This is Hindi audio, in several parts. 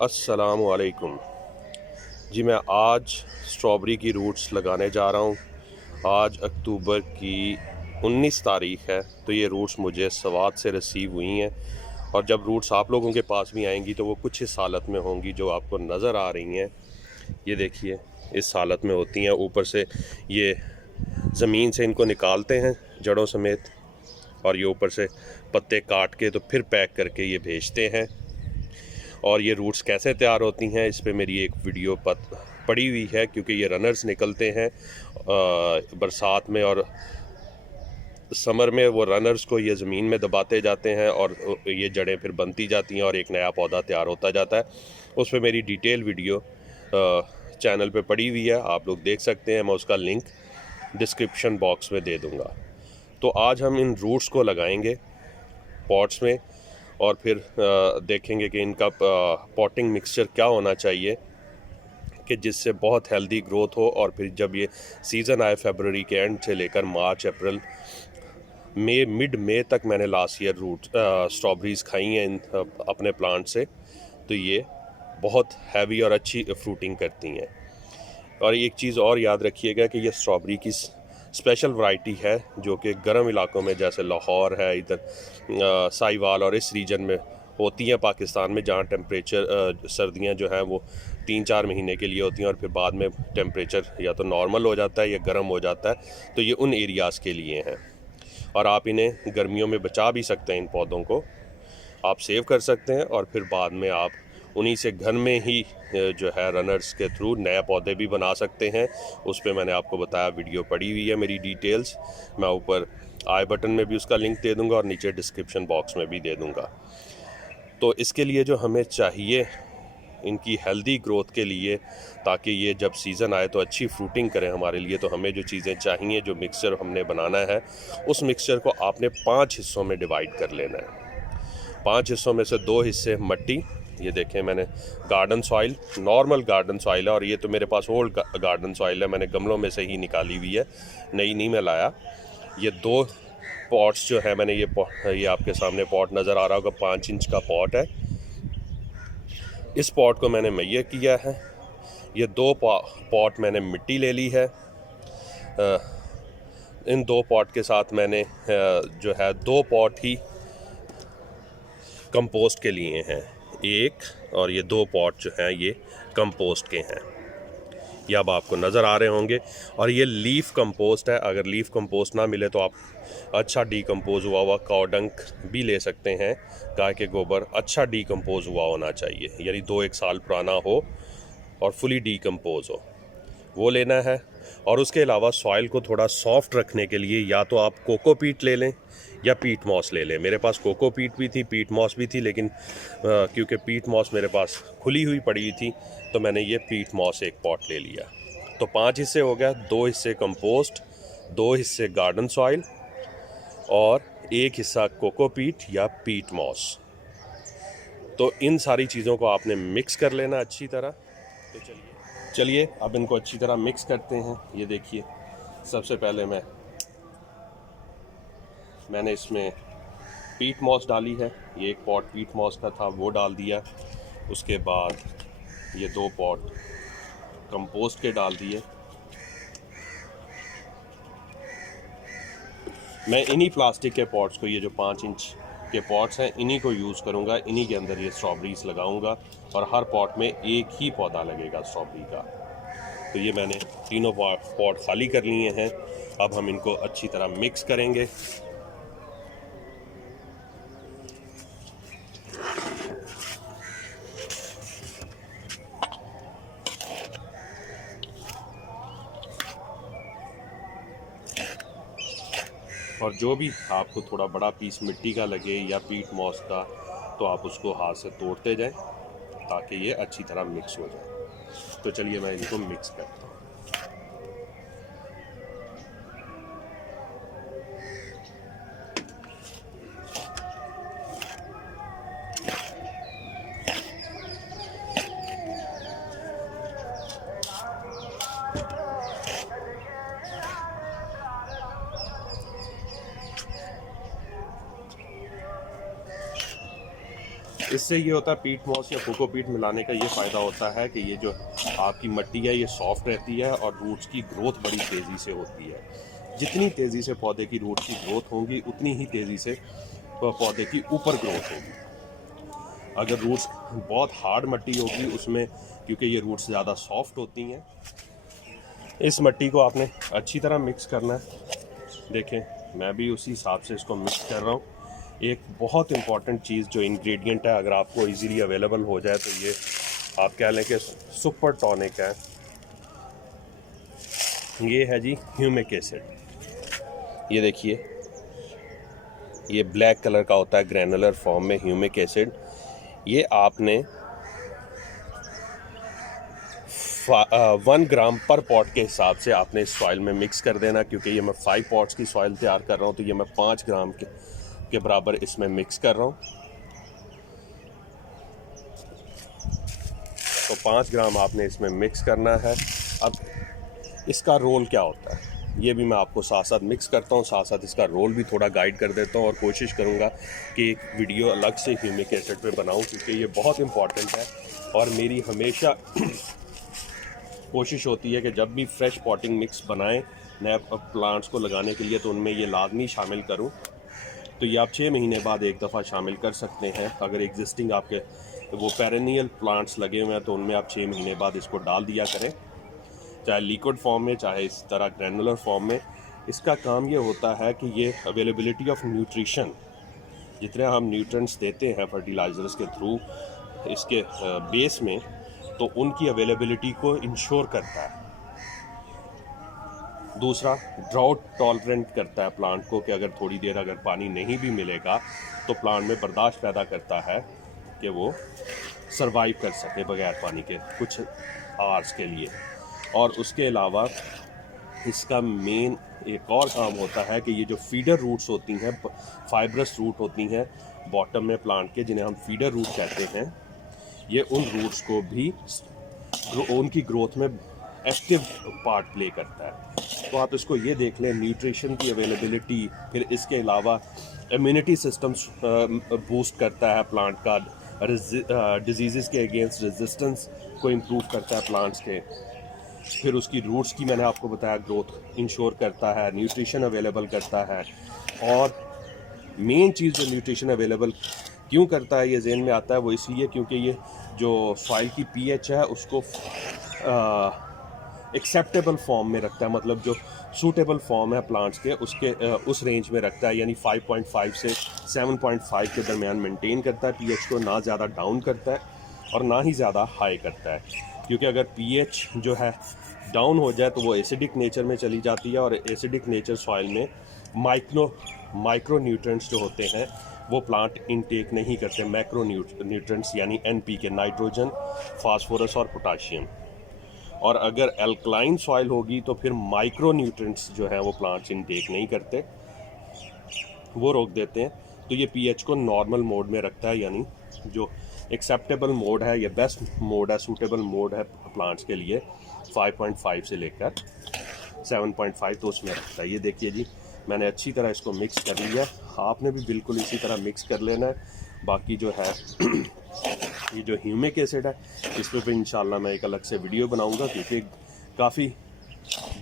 अस्सलामु अलैकुम जी। मैं आज स्ट्रॉबेरी की रूट्स लगाने जा रहा हूँ। आज अक्टूबर की 19 तारीख़ है, तो ये रूट्स मुझे सवात से रिसीव हुई हैं और जब रूट्स आप लोगों के पास भी आएंगी तो वो कुछ इस हालत में होंगी जो आपको नज़र आ रही हैं। ये देखिए, इस हालत में होती हैं। ऊपर से ये ज़मीन से इनको निकालते हैं जड़ों समेत, और ये ऊपर से पत्ते काट के तो फिर पैक करके ये भेजते हैं। और ये रूट्स कैसे तैयार होती हैं, इस पे मेरी एक वीडियो पड़ी हुई है, क्योंकि ये रनर्स निकलते हैं बरसात में और समर में। वो रनर्स को ये ज़मीन में दबाते जाते हैं और ये जड़ें फिर बनती जाती हैं और एक नया पौधा तैयार होता जाता है। उस पर मेरी डिटेल वीडियो चैनल पे पड़ी हुई है, आप लोग देख सकते हैं। मैं उसका लिंक डिस्क्रिप्शन बॉक्स में दे दूँगा। तो आज हम इन रूट्स को लगाएंगे पॉट्स में और फिर देखेंगे कि इनका पॉटिंग मिक्सचर क्या होना चाहिए कि जिससे बहुत हेल्दी ग्रोथ हो। और फिर जब ये सीज़न आए फरवरी के एंड से लेकर मार्च अप्रैल मिड मई तक मैंने लास्ट ईयर स्ट्रॉबेरीज़ खाई हैं अपने प्लांट से, तो ये बहुत हैवी और अच्छी फ्रूटिंग करती हैं। और एक चीज़ और याद रखिएगा कि ये स्ट्रॉबेरी की स्पेशल वैरायटी है जो कि गर्म इलाकों में, जैसे लाहौर है, इधर साहिवाल और इस रीजन में होती हैं पाकिस्तान में, जहाँ टेम्परेचर सर्दियाँ जो हैं वो 3-4 महीने के लिए होती हैं और फिर बाद में टेम्परेचर या तो नॉर्मल हो जाता है या गर्म हो जाता है। तो ये उन एरियाज़ के लिए हैं और आप इन्हें गर्मियों में बचा भी सकते हैं। इन पौधों को आप सेव कर सकते हैं और फिर बाद में आप उन्हीं से घर में ही जो है रनर्स के थ्रू नए पौधे भी बना सकते हैं। उस पर मैंने आपको बताया, वीडियो पड़ी हुई है मेरी डिटेल्स। मैं ऊपर आई बटन में भी उसका लिंक दे दूंगा और नीचे डिस्क्रिप्शन बॉक्स में भी दे दूंगा। तो इसके लिए जो हमें चाहिए इनकी हेल्दी ग्रोथ के लिए, ताकि ये जब सीज़न आए तो अच्छी फ्रूटिंग करें हमारे लिए, तो हमें जो चीज़ें चाहिए, जो मिक्सचर हमने बनाना है, उस मिक्सचर को आपने 5 हिस्सों में डिवाइड कर लेना है। 5 हिस्सों में से 2 हिस्से मट्टी, ये देखें मैंने garden soil, normal garden soil है और ये तो मेरे पास ओल्ड गार्डन सॉइल है, मैंने गमलों में से ही निकाली हुई है, नई नहीं मैं लाया। ये 2 पॉट्स जो है मैंने, ये आपके सामने पॉट नज़र आ रहा होगा, 5 इंच का पॉट है। इस पॉट को मैंने मुहैया किया है। ये 2 पॉट मैंने मिट्टी ले ली है। इन 2 पॉट के साथ मैंने जो है 2 पॉट ही कंपोस्ट के लिए हैं, एक, और ये 2 पॉट जो हैं ये कंपोस्ट के हैं। ये अब आपको नज़र आ रहे होंगे। और ये लीफ कंपोस्ट है। अगर लीफ कंपोस्ट ना मिले तो आप अच्छा डीकम्पोज हुआ काव डंक भी ले सकते हैं। गाय के गोबर अच्छा डीकम्पोज हुआ होना चाहिए, यानी 2-1 साल पुराना हो और फुली डीकम्पोज हो, वो लेना है। और उसके अलावा सॉइल को थोड़ा सॉफ्ट रखने के लिए या तो आप कोकोपीट ले लें या पीट मॉस ले लें। मेरे पास कोकोपीट भी थी, पीट मॉस भी थी, लेकिन क्योंकि पीट मॉस मेरे पास खुली हुई पड़ी थी तो मैंने ये पीट मॉस एक पॉट ले लिया। तो 5 हिस्से हो गया, 2 हिस्से कंपोस्ट, 2 हिस्से गार्डन सॉइल और 1 हिस्सा कोकोपीट या पीट मॉस। तो इन सारी चीज़ों को आपने मिक्स कर लेना अच्छी तरह। तो चलिए अब इनको अच्छी तरह मिक्स करते हैं। ये देखिए, सबसे पहले मैंने इसमें पीट मॉस डाली है। ये 1 पॉट पीट मॉस का था, वो डाल दिया। उसके बाद ये 2 पॉट कंपोस्ट के डाल दिए। मैं इन्हीं प्लास्टिक के पॉट्स को, ये जो 5 इंच के पॉट्स हैं, इन्हीं को यूज़ करूँगा। इन्हीं के अंदर ये स्ट्रॉबेरीज लगाऊंगा और हर पॉट में एक ही पौधा लगेगा स्ट्रॉबेरी का। तो ये मैंने तीनों पॉट खाली कर लिए हैं। अब हम इनको अच्छी तरह मिक्स करेंगे। और जो भी आपको थोड़ा बड़ा पीस मिट्टी का लगे या पीट मॉस का, तो आप उसको हाथ से तोड़ते जाएं ताकि ये अच्छी तरह मिक्स हो जाए। तो चलिए मैं इनको मिक्स करता हूँ। इससे ये होता है पीट मॉस या कोकोपीट मिलाने का ये फ़ायदा होता है कि ये जो आपकी मिट्टी है ये सॉफ्ट रहती है और रूट्स की ग्रोथ बड़ी तेज़ी से होती है। जितनी तेज़ी से पौधे की रूट्स की ग्रोथ होगी उतनी ही तेज़ी से पौधे की ऊपर ग्रोथ होगी। अगर रूट्स बहुत हार्ड मिट्टी होगी उसमें, क्योंकि ये रूट्स ज़्यादा सॉफ्ट होती हैं, इस मिट्टी को आपने अच्छी तरह मिक्स करना है। देखें मैं भी उसी हिसाब से इसको मिक्स कर रहा हूँ। एक बहुत इंपॉर्टेंट चीज़ जो इंग्रेडिएंट है, अगर आपको इजीली अवेलेबल हो जाए तो ये आप कह लें कि सुपर टॉनिक है। ये है जी ह्यूमिक एसिड। ये देखिए ये ब्लैक कलर का होता है ग्रैनुलर फॉर्म में ह्यूमिक एसिड। ये आपने 1 ग्राम पर पॉट के हिसाब से आपने इस सॉइल में मिक्स कर देना, क्योंकि ये मैं 5 पॉट्स की सॉइल तैयार कर रहा हूँ तो ये मैं 5 ग्राम के बराबर इसमें मिक्स कर रहा हूँ। तो 5 ग्राम आपने इसमें मिक्स करना है। अब इसका रोल क्या होता है ये भी मैं आपको साथ साथ मिक्स करता हूँ, साथ साथ इसका रोल भी थोड़ा गाइड कर देता हूँ और कोशिश करूँगा कि एक वीडियो अलग से ह्यूमिक एसिड पे बनाऊँ, क्योंकि ये बहुत इम्पॉर्टेंट है। और मेरी हमेशा कोशिश होती है कि जब भी फ्रेश पॉटिंग मिक्स बनाएं नए प्लांट्स को लगाने के लिए तो उनमें ये लाजमी शामिल करूं। तो ये आप 6 महीने बाद एक दफ़ा शामिल कर सकते हैं। अगर एग्जिस्टिंग आपके वो पेरेनियल प्लांट्स लगे हुए हैं तो उनमें आप 6 महीने बाद इसको डाल दिया करें, चाहे लिक्विड फॉर्म में चाहे इस तरह ग्रैनुलर फॉर्म में। इसका काम ये होता है कि ये अवेलेबिलिटी ऑफ न्यूट्रिशन, जितने हम न्यूट्रिएंट्स देते हैं फर्टिलाइज़र्स के थ्रू इसके बेस में, तो उनकी अवेलेबिलिटी को इंश्योर करता है। दूसरा, ड्राउट टॉलरेंट करता है प्लांट को, कि अगर थोड़ी देर अगर पानी नहीं भी मिलेगा तो प्लांट में बर्दाश्त पैदा करता है कि वो सरवाइव कर सके बगैर पानी के कुछ आवर्स के लिए। और उसके अलावा इसका मेन एक और काम होता है कि ये जो फीडर रूट्स होती हैं, फाइब्रस रूट होती हैं बॉटम में प्लांट के, जिन्हें हम फीडर रूट कहते हैं, ये उन रूट्स को भी उनकी ग्रोथ में एक्टिव पार्ट प्ले करता है। तो आप इसको ये देख लें, न्यूट्रिशन की अवेलेबिलिटी, फिर इसके अलावा इम्यूनिटी सिस्टम बूस्ट करता है प्लांट का, डिजीज़ के अगेंस्ट रेजिस्टेंस को इम्प्रूव करता है प्लांट्स के, फिर उसकी रूट्स की मैंने आपको बताया ग्रोथ इंश्योर करता है, न्यूट्रिशन अवेलेबल करता है। और मेन चीज़ जो न्यूट्रिशन अवेलेबल क्यों करता है ये ज़हन में आता है, वो इसलिए क्योंकि ये जो सॉइल की पीएच है उसको एक्सेप्टेबल फॉर्म में रखता है, मतलब जो सूटेबल फॉर्म है प्लांट्स के उसके उस रेंज में रखता है, यानी 5.5 से 7.5 के दरमियान मेंटेन करता है पीएच को, ना ज़्यादा डाउन करता है और ना ही ज़्यादा हाई करता है। क्योंकि अगर पीएच जो है डाउन हो जाए तो वो एसिडिक नेचर में चली जाती है, और एसिडिक नेचर सॉइल में माइक्रो न्यूट्रिएंट्स जो होते हैं वो प्लांट इनटेक नहीं करते, मैक्रो न्यूट्रिएंट्स यानी NPK, नाइट्रोजन, फास्फोरस और पोटाशियम। और अगर अल्कलाइन सॉइल होगी तो फिर माइक्रो न्यूट्रिएंट्स जो है वो प्लांट्स इनटेक नहीं करते, वो रोक देते हैं। तो ये पीएच को नॉर्मल मोड में रखता है, यानी जो एक्सेप्टेबल मोड है, ये बेस्ट मोड है, सूटेबल मोड है प्लांट्स के लिए 5.5 से लेकर 7.5, तो उसमें रखता है। ये देखिए जी मैंने अच्छी तरह इसको मिक्स कर लिया, आपने भी बिल्कुल इसी तरह मिक्स कर लेना है। बाकी जो है ये जो ह्यूमिक एसिड है इस पर भी इंशाल्लाह मैं एक अलग से वीडियो बनाऊंगा, क्योंकि काफ़ी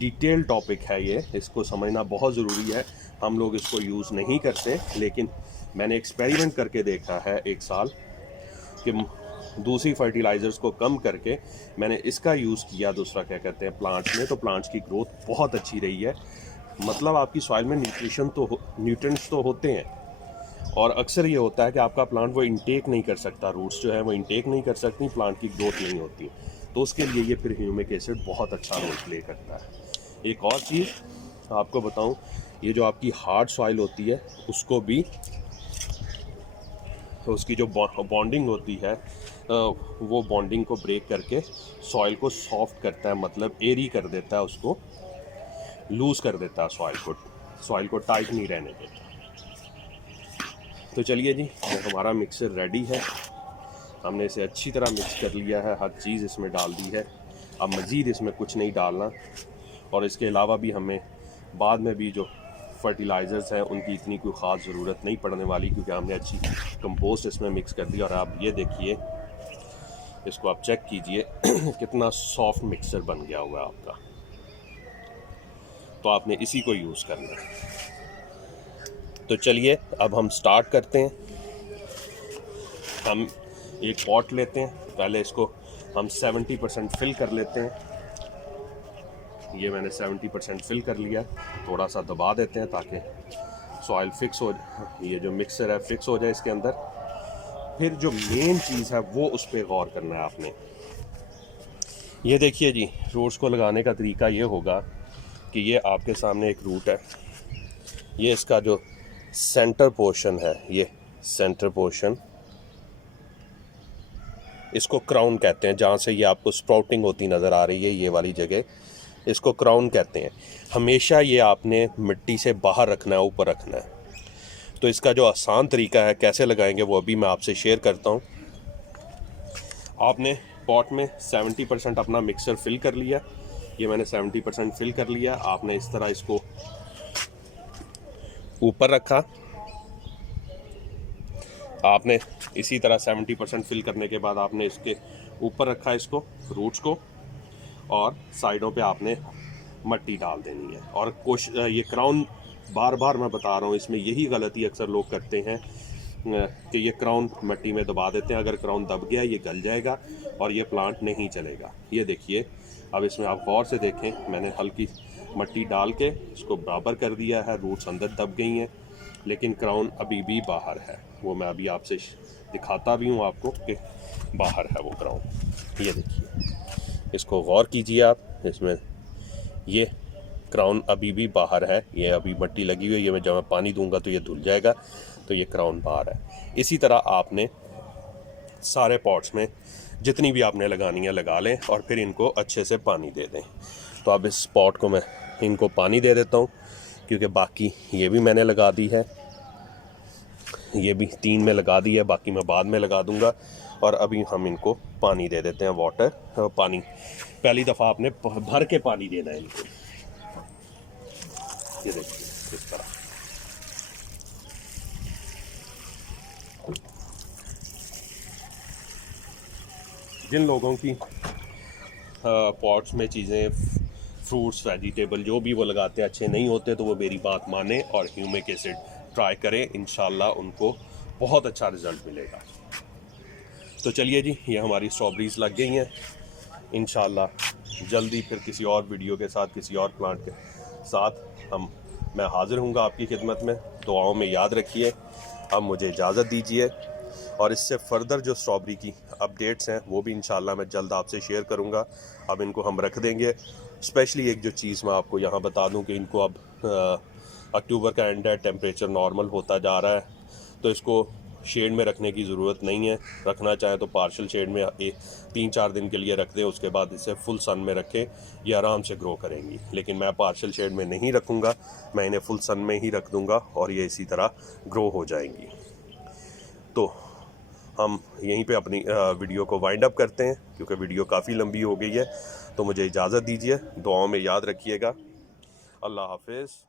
डिटेल टॉपिक है ये, इसको समझना बहुत ज़रूरी है। हम लोग इसको यूज़ नहीं करते, लेकिन मैंने एक्सपेरिमेंट करके देखा है 1 साल कि दूसरी फर्टिलाइज़र्स को कम करके मैंने इसका यूज़ किया, दूसरा क्या कहते हैं प्लांट्स में, तो प्लांट्स की ग्रोथ बहुत अच्छी रही है। मतलब आपकी सॉइल में न्यूट्रिएंट्स तो होते हैं, और अक्सर ये होता है कि आपका प्लांट वो इंटेक नहीं कर सकता, रूट्स जो है वो इंटेक नहीं कर सकती, प्लांट की ग्रोथ नहीं होती, तो उसके लिए ये फिर ह्यूमिक एसिड बहुत अच्छा रोल प्ले करता है। एक और चीज़ आपको बताऊं, ये जो आपकी हार्ड सॉइल होती है उसको भी, तो उसकी जो बॉन्डिंग होती है वो बॉन्डिंग को ब्रेक करके सॉइल को सॉफ्ट करता है, मतलब एरी कर देता है, उसको लूज़ कर देता है, सॉइल को टाइट नहीं रहने देता। तो चलिए जी हमारा मिक्सर रेडी है, हमने इसे अच्छी तरह मिक्स कर लिया है, हर चीज़ इसमें डाल दी है। अब मज़ीद इसमें कुछ नहीं डालना, और इसके अलावा भी हमें बाद में भी जो फर्टिलाइज़र्स हैं उनकी इतनी कोई ख़ास ज़रूरत नहीं पड़ने वाली, क्योंकि हमने अच्छी कंपोस्ट इसमें मिक्स कर दी। और आप ये देखिए, इसको आप चेक कीजिए कितना सॉफ्ट मिक्सचर बन गया हुआ है आपका। तो आपने इसी को यूज़ करना है। तो चलिए अब हम स्टार्ट करते हैं। हम एक पॉट लेते हैं, पहले इसको हम 70% फिल कर लेते हैं। ये मैंने 70% फिल कर लिया। थोड़ा सा दबा देते हैं ताकि सॉइल फिक्स हो, ये जो मिक्सर है फिक्स हो जाए इसके अंदर। फिर जो मेन चीज़ है वो उस पर गौर करना है आपने। ये देखिए जी, रूट्स को लगाने का तरीका ये होगा कि ये आपके सामने एक रूट है, ये इसका जो सेंटर पोर्शन है, ये सेंटर पोर्शन, इसको क्राउन कहते हैं। जहाँ से ये आपको स्प्राउटिंग होती नज़र आ रही है, ये वाली जगह, इसको क्राउन कहते हैं। हमेशा ये आपने मिट्टी से बाहर रखना है, ऊपर रखना है। तो इसका जो आसान तरीका है कैसे लगाएंगे वो अभी मैं आपसे शेयर करता हूँ। आपने पॉट में 70% अपना मिक्सर फिल कर लिया। ये मैंने 70% फिल कर लिया। आपने इस तरह इसको ऊपर रखा। आपने इसी तरह 70% फिल करने के बाद आपने इसके ऊपर रखा इसको, रूट्स को, और साइडों पे आपने मट्टी डाल देनी है। और ये क्राउन बार बार मैं बता रहा हूँ, इसमें यही गलती अक्सर लोग करते हैं कि ये क्राउन मट्टी में दबा देते हैं। अगर क्राउन दब गया ये गल जाएगा और ये प्लांट नहीं चलेगा। ये देखिए, अब इसमें आप गौर से देखें, मैंने हल्की मट्टी डाल के इसको बराबर कर दिया है। रूट्स अंदर दब गई हैं लेकिन क्राउन अभी भी बाहर है। वो मैं अभी आपसे दिखाता भी हूँ आपको कि बाहर है वो क्राउन। ये देखिए, इसको गौर कीजिए आप, इसमें ये क्राउन अभी भी बाहर है। ये अभी मट्टी लगी हुई है, ये मैं जब मैं पानी दूंगा तो ये धुल जाएगा। तो ये क्राउन बाहर है। इसी तरह आपने सारे पॉट्स में जितनी भी आपने लगानी है लगा लें और फिर इनको अच्छे से पानी दे दें। तो अब इस पॉट को मैं इनको पानी दे देता हूँ, क्योंकि बाकी ये भी मैंने लगा दी है, ये भी 3 में लगा दी है, बाकी मैं बाद में लगा दूंगा। और अभी हम इनको पानी दे देते हैं, वाटर, पानी। पहली दफ़ा आपने भर के पानी देना है इनको। ये देखिए इस तरह। जिन लोगों की पॉट्स में चीज़ें, फ्रूट्स, वेजिटेबल जो भी वो लगाते हैं अच्छे नहीं होते, तो वो मेरी बात माने और ह्यूमिक एसिड ट्राई करें। इंशाल्लाह उनको बहुत अच्छा रिज़ल्ट मिलेगा। तो चलिए जी, ये हमारी स्ट्रॉबेरीज़ लग गई हैं। इंशाल्लाह जल्दी फिर किसी और वीडियो के साथ, किसी और प्लांट के साथ मैं हाज़िर हूँगा आपकी खिदमत में। दुआओं में याद रखिए। अब मुझे इजाज़त दीजिए, और इससे फर्दर जो स्ट्रॉबेरी की अपडेट्स हैं वो भी इंशाल्लाह मैं जल्द आपसे शेयर करूँगा। अब इनको हम रख देंगे। स्पेशली एक जो चीज़ मैं आपको यहाँ बता दूँ कि इनको अब अक्टूबर का एंड है, टेम्परेचर नॉर्मल होता जा रहा है, तो इसको शेड में रखने की ज़रूरत नहीं है। रखना चाहें तो पार्शल शेड में 3-4 दिन के लिए रख दें, उसके बाद इसे फुल सन में रखें, ये आराम से ग्रो करेंगी। लेकिन मैं पार्शल शेड में नहीं रखूँगा, मैं इन्हें फुल सन में ही रख दूँगा और ये इसी तरह ग्रो हो जाएंगी। तो हम यहीं पे अपनी वीडियो को वाइंड अप करते हैं, क्योंकि वीडियो काफ़ी लंबी हो गई है। तो मुझे इजाज़त दीजिए, दुआओं में याद रखिएगा। अल्लाह हाफिज़।